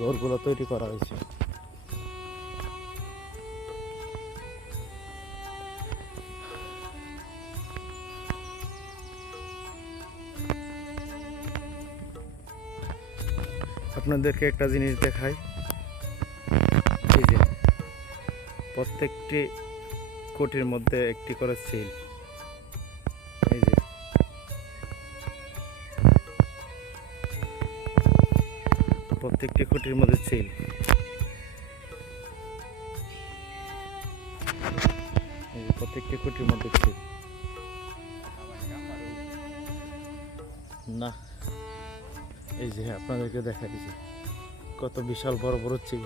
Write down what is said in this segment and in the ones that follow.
ঘরগুলো তৈরি করা হয়েছে। আপনাদেরকে একটা জিনিস দেখাই। প্রত্যেকটি কোটির মধ্যে একটি করে সিল। প্রত্যেকটি খুঁটির মধ্যে এই প্রত্যেকটি খুঁটির মধ্যে সিল না, এই যে আপনাদেরকে দেখা দিচ্ছে কত বিশাল বড় বড় চিল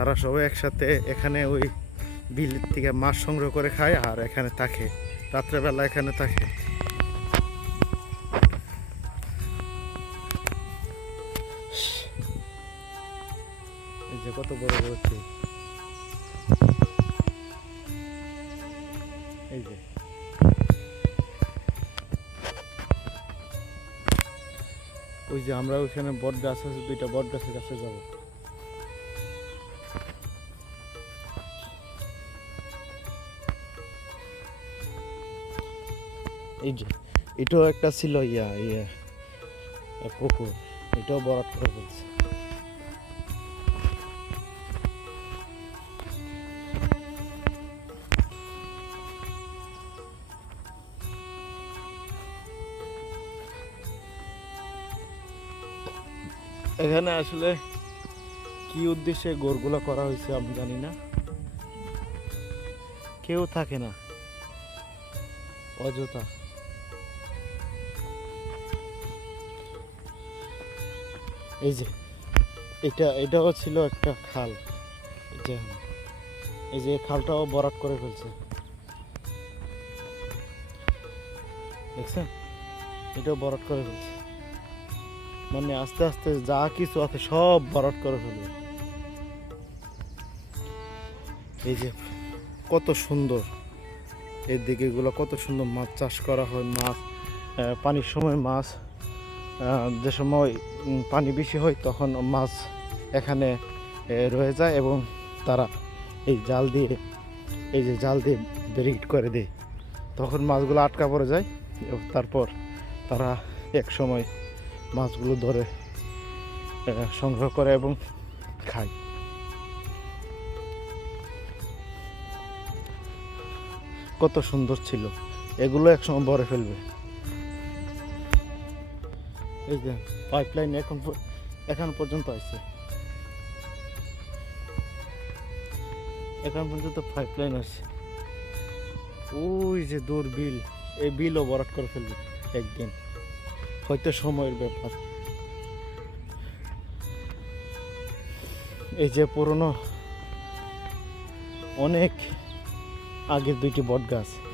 তারা সবাই একসাথে এখানে ওই বিল থেকে মাছ সংগ্রহ করে খায় আর এখানে থাকে। রাত্রেবেলা এখানে থাকে। এই যে কত বড় বড় এই যে। ওই যে আমরা ওইখানে বট গাছ আছে, দুইটা বট গাছের কাছে যাব। এই যে, এটাও একটা ছিল ইয়া ইয়া পুকুর, এটাও বরাদ করে ফেলছে। এখানে আসলে কি উদ্দেশ্যে গোরগুলো করা হয়েছে আমি জানি না। কেউ থাকে না। অযথা। এই যে, এটা, এটাও ছিল একটা খাল। এই যে এই যে খালটাও বরাট করে ফেলছে। দেখছেন? এটাও বরাট করে ফেলছে। মানে আস্তে আস্তে যা কিছু আছে সব বরাট করে ফেলবে। এই যে, কত সুন্দর। এই দিকেগুলো কত সুন্দর মাছ চাষ করা হয়, মাছ পানির সময় মাছ যে সময় পানি বেশি হয় তখন মাছ এখানে রয়ে যায় এবং তারা এই জাল দিয়ে, এই যে জাল দিয়ে ব্যারিকেড করে দেয়। তখন মাছগুলো আটকা পড়ে যায় তারপর তারা এক সময় মাছগুলো ধরে সংগ্রহ করে এবং খায়। কত সুন্দর ছিল। এগুলো একসময় ভরে ফেলবে। এই যে পাইপলাইন এখন প- এখন পর্যন্ত আছে। এখন পর্যন্ত পাইপলাইন আছে। ওই যে দূর বিল এই বিলও বরাট করে ফেলবে একদিন। হয়তো সময়ের ব্যাপার। এই যে পুরনো, অনেক আগের দুইটি বট গাছ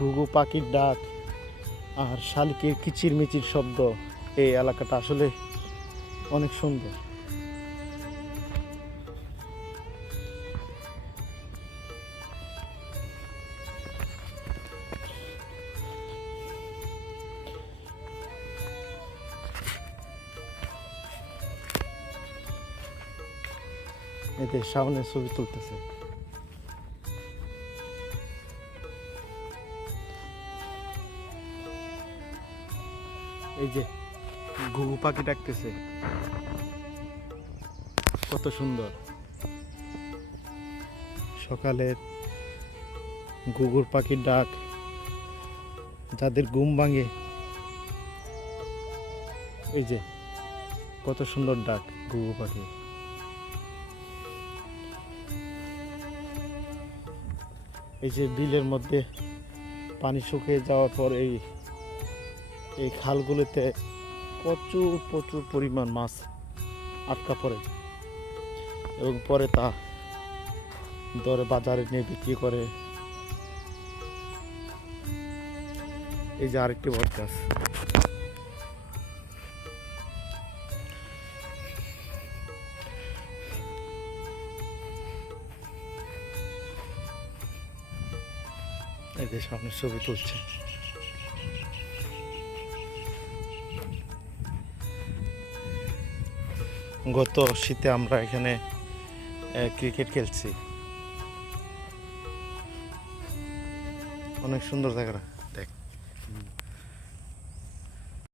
ঘুঘু পাখির ডাক আর শালিকের কিচির মিচির শব্দ এই এলাকাটা আসলে অনেক সুন্দর। এতে সামনে ছবি তুলতেছে। এই যে ঘুঘু পাখি ডাকতেছে। কত সুন্দর। সকালের ঘুঘুর পাখির ডাক যাদের ঘুম ভাঙে, এই যে কত সুন্দর ডাক ঘুঘু পাখি। এই যে বিলের মধ্যে পানি শুকিয়ে যাওয়ার পর এই এই খালগুলিতে প্রচুর প্রচুর পরিমাণ মাছ আটকা পড়ে। এবং পরে তা দরে বাজারে নিয়ে বিক্রি করে। এই যে আরেকটি বট গাছ। এদের সামনে ছবি তুলছে। গত শীতে আমরা এখানে ক্রিকেট খেলছি। অনেক সুন্দর জায়গাটা।